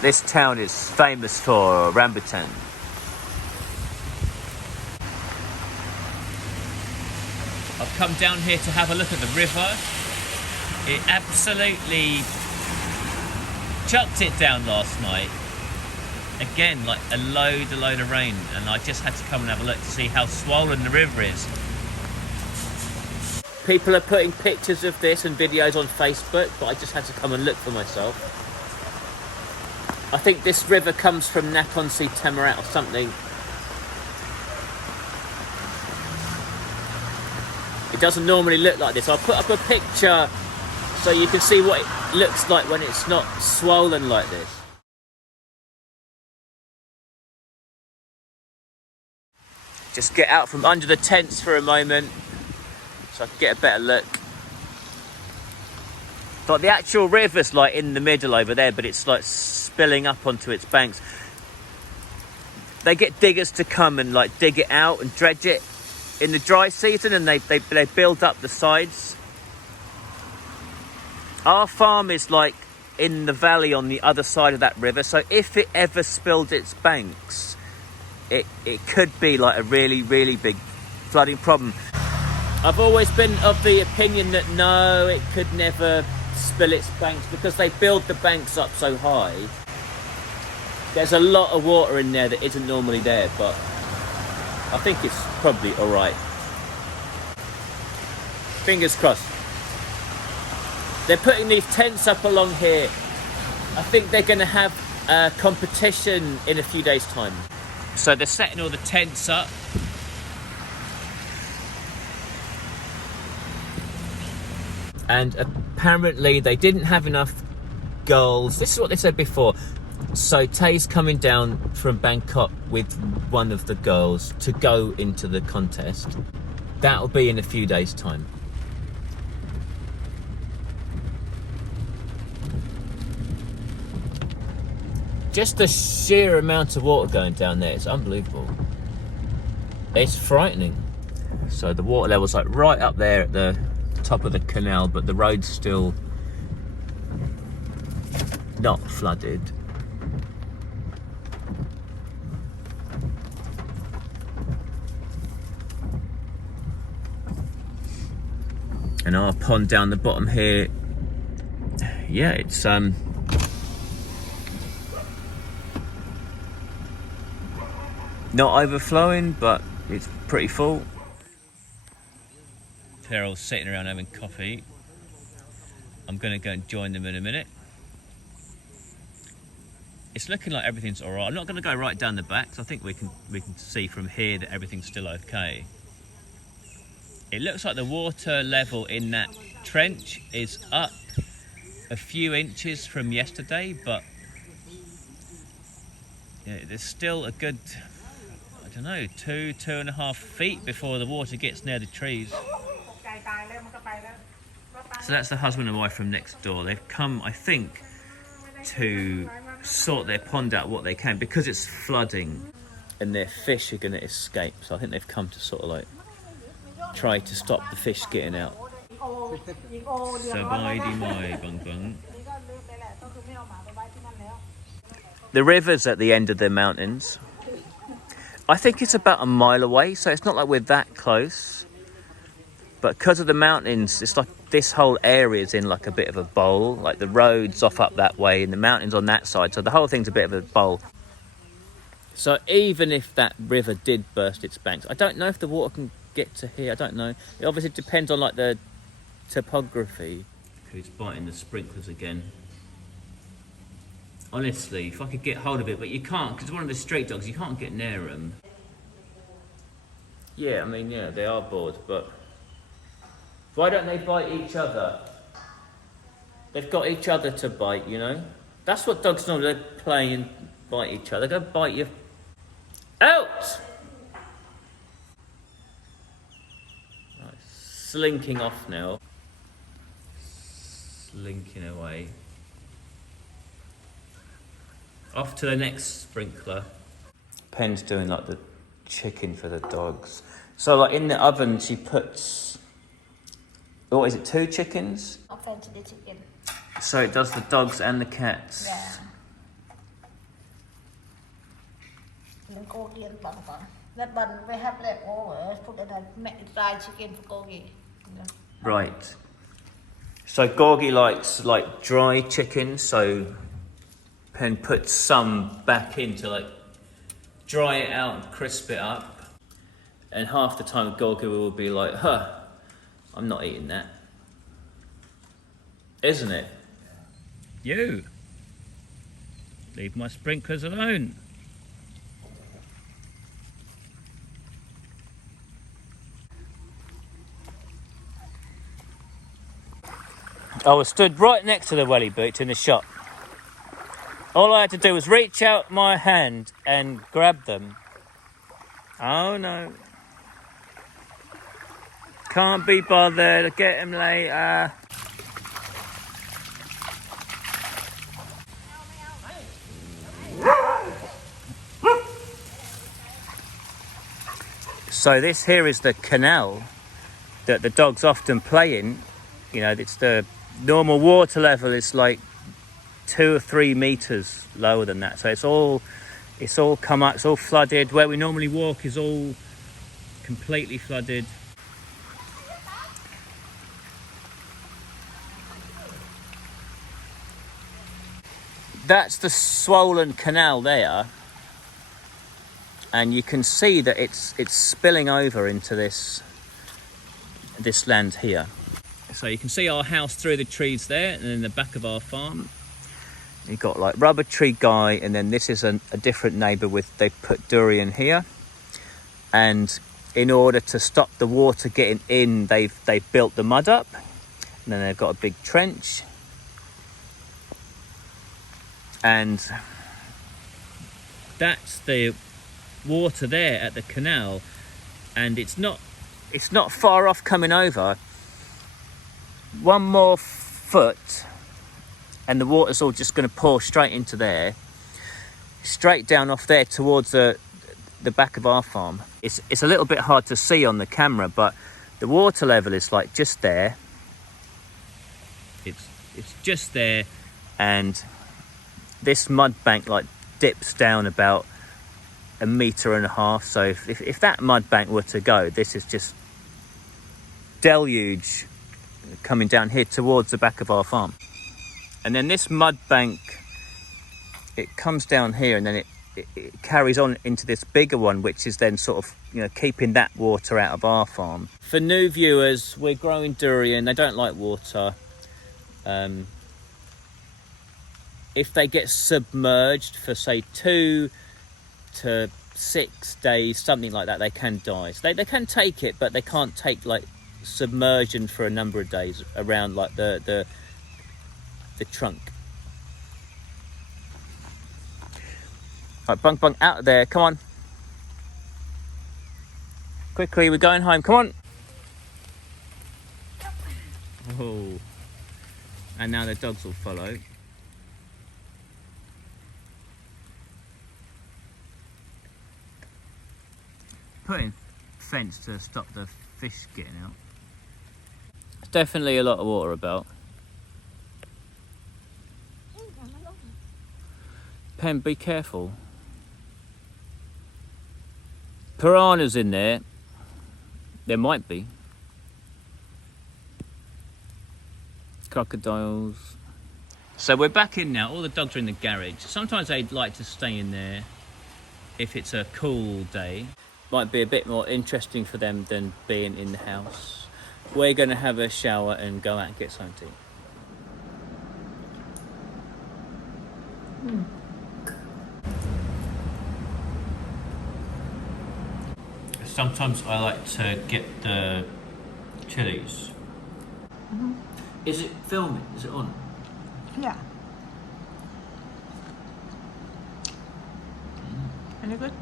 This town is famous for rambutan. I've come down here to have a look at the river. It absolutely chucked it down last night. Again, like a load of rain, and I just had to come and have a look to see how swollen the river is. People are putting pictures of this and videos on Facebook, but I just had to come and look for myself. I think this river comes from Nakhon Si Thammarat or something. It doesn't normally look like this. I'll put up a picture so you can see what it looks like when it's not swollen like this. Just get out from under the tents for a moment so I can get a better look. Like the actual river's like in the middle over there, but it's like spilling up onto its banks. They get diggers to come and like dig it out and dredge it in the dry season, and they build up the sides. Our farm is like in the valley on the other side of that river, so if it ever spilled its banks, it could be like a really big flooding problem. I've always been of the opinion that no, it could never spill its banks because they build the banks up so high. There's a lot of water in there that isn't normally there, but I think it's probably all right. Fingers crossed. They're putting these tents up along here. I think they're going to have a competition in a few days' time. So they're setting all the tents up. And apparently they didn't have enough girls. This is what they said before. So Tay's coming down from Bangkok with one of the girls to go into the contest. That'll be in a few days' time. Just the sheer amount of water going down there, it's unbelievable. It's frightening. So the water level's like right up there at the top of the canal, but the road's still not flooded. And our pond down the bottom here, yeah, it's not overflowing, but it's pretty full. They're all sitting around having coffee. I'm going to go and join them in a minute. It's looking like everything's all right. I'm not going to go right down the back, because I think we can see from here that everything's still okay. It looks like the water level in that trench is up a few inches from yesterday, but yeah, there's still a good, I don't know, 2.5 feet before the water gets near the trees. So that's the husband and wife from next door. They've come, I think, to sort their pond out what they can, because it's flooding and their fish are going to escape. So I think they've come to sort of like try to stop the fish getting out. The river's at the end of the mountains. I think it's about a mile away, so it's not like we're that close. But because of the mountains, it's like this whole area is in like a bit of a bowl. Like the road's off up that way and the mountains on that side. So the whole thing's a bit of a bowl. So even if that river did burst its banks, I don't know if the water can get to here. I don't know. It obviously depends on like the topography. Who's biting the sprinklers again? Honestly, if I could get hold of it, but you can't, because one of the street dogs, you can't get near them. Yeah, I mean, yeah, they are bored, but why don't they bite each other? They've got each other to bite, you know? That's what dogs normally play and bite each other. Go bite you. Out! Right, slinking off now. Slinking away. Off to the next sprinkler. Pen's doing like the chicken for the dogs. So like in the oven she puts, what is it, 2 chickens? Offense to the chicken. So it does the dogs and the cats. Yeah. Then gogi and bun bun. That bun we have leftover. Put in a fried chicken for gogi. Right. So Gorgie likes like dry chicken, so Pen puts some back in to like dry it out and crisp it up. And half the time Gorgie will be like, I'm not eating that. Isn't it? You! Leave my sprinklers alone. I was stood right next to the welly boots in the shop. All I had to do was reach out my hand and grab them. Oh no. Can't be bothered, I'll get them later. So this here is the canal that the dogs often play in. You know, it's the normal water level is like 2 or 3 meters lower than that. So it's all come up, it's all flooded. Where we normally walk is all completely flooded. That's the swollen canal there. And you can see that it's spilling over into this land here. So you can see our house through the trees there, and in the back of our farm you've got like rubber tree guy, and then this is a different neighbour with, they put durian here, and in order to stop the water getting in, they've built the mud up, and then they've got a big trench, and that's the water there at the canal, and it's not far off coming over. One more foot and the water's all just going to pour straight into there, straight down off there towards the back of our farm. It's a little bit hard to see on the camera, but the water level is like just there. It's just there, and this mud bank like dips down about 1.5 meters. So if that mud bank were to go, this is just deluge coming down here towards the back of our farm. And then this mud bank, it comes down here, and then it carries on into this bigger one, which is then sort of, you know, keeping that water out of our farm. For new viewers, we're growing durian. They don't like water. If they get submerged for say 2 to 6 days, something like that, they can die. So they can take it, but they can't take like submersion for a number of days around like the trunk. Right, Bunk Bunk, out there, come on. Quickly, we're going home, come on. Oh, and now the dogs will follow. Putting fence to stop the fish getting out. There's definitely a lot of water about. Pen, be careful. Piranhas in there. There might be. Crocodiles. So we're back in now. All the dogs are in the garage. Sometimes they'd like to stay in there if it's a cool day. Might be a bit more interesting for them than being in the house. We're going to have a shower and go out and get something to eat. Sometimes I like to get the chilies. Mm-hmm. Is it filming? Is it on? Yeah. Any good?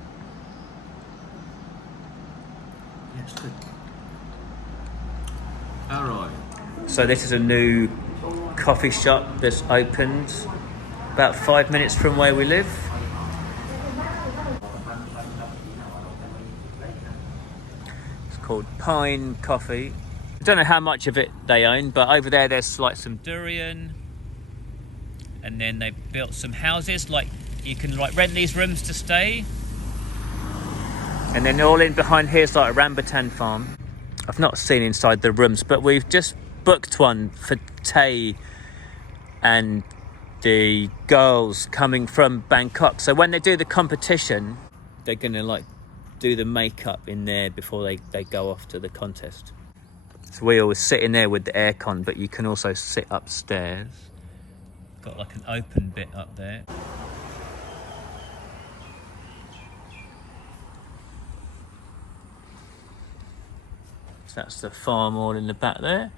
Yes, good. All right. So this is a new coffee shop that's opened about 5 minutes from where we live. It's called Pine Coffee. I don't know how much of it they own, but over there there's like some durian, and then they've built some houses. Like you can like rent these rooms to stay, And then all in behind here is like a rambutan farm. I've not seen inside the rooms, but we've just booked one for Tay and the girls coming from Bangkok. So when they do the competition, they're gonna like do the makeup in there before they go off to the contest. So we always sit in there with the aircon, but you can also sit upstairs. Got like an open bit up there. So that's the farm all in the back there.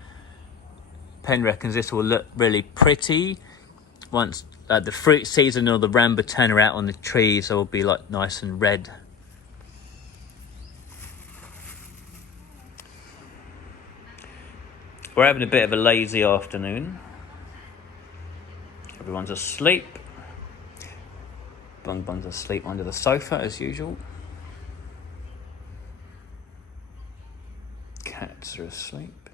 Pen reckons this will look really pretty once the fruit season or the rambutan are out on the trees. It will be like nice and red. We're having a bit of a lazy afternoon. Everyone's asleep. Bung Bung's asleep under the sofa as usual. Cats are asleep.